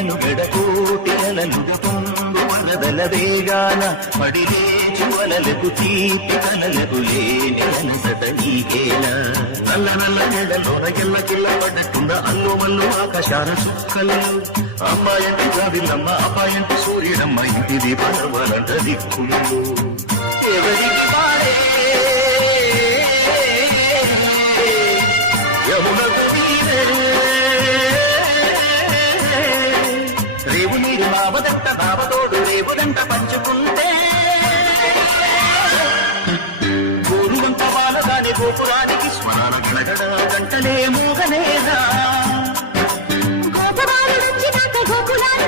మనుగడకోటి అలలుగొందు వరదల వేగాన పడిలే జ్వలలకు తీపి కలలకు లేని అలసట నీకేలా నల్ల నల్ల నెడలోన ఎల్ల కిల్ల పడ్డట్టున్న అల్లు మల్లు ఆకాశాల చుక్కలు అమ్మాయంటి జాబిల్లమ్మ అబ్బాయంటి సూర్యుడమ్మ ఇంటిది పర్వలంట దిక్కులు ఎవరికి పాడే యమునకు రేవు నీరు నావదంట నావతోడు రేవుదంట పంచుకుంటే గోరువంత వాలగాని గోపురానికి స్మరణ గడగడ గంటలే మోగనేదా గోపురాలు వచ్చినాక గోపురాలు